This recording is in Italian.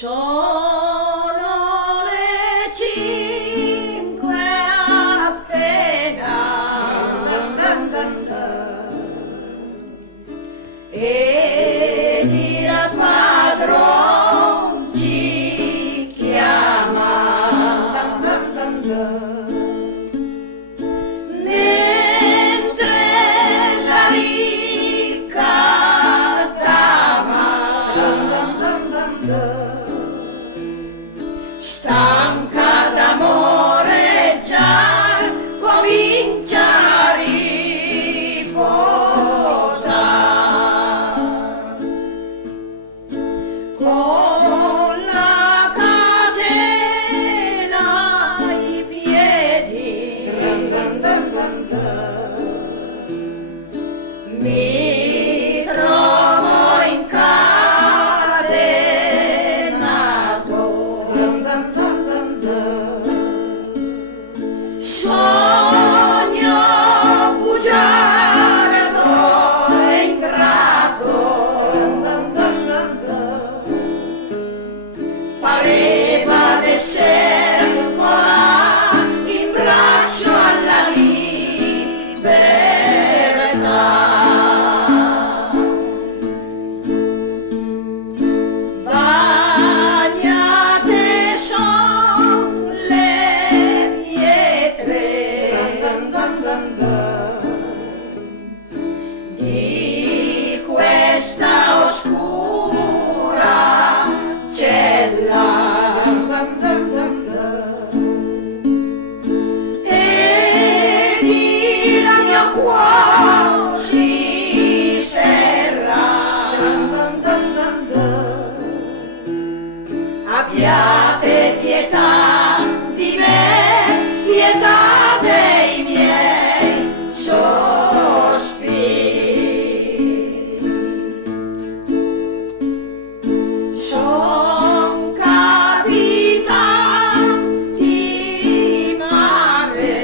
Sono le 5 appena ed il padron ci chiama. Mentre la ricca dama stanca d'amoreggiar comincia a riposar con la catena ai piedi. Mi trovo incatenato, sogno bugiardo e ingrato, pareva d'essere in braccio alla libertà. Bagnate son le pietre di questa oscura cella ed il mio cuore si serra. Abbiate pietà di me, pietà dei miei sospiri. Son capitan di mare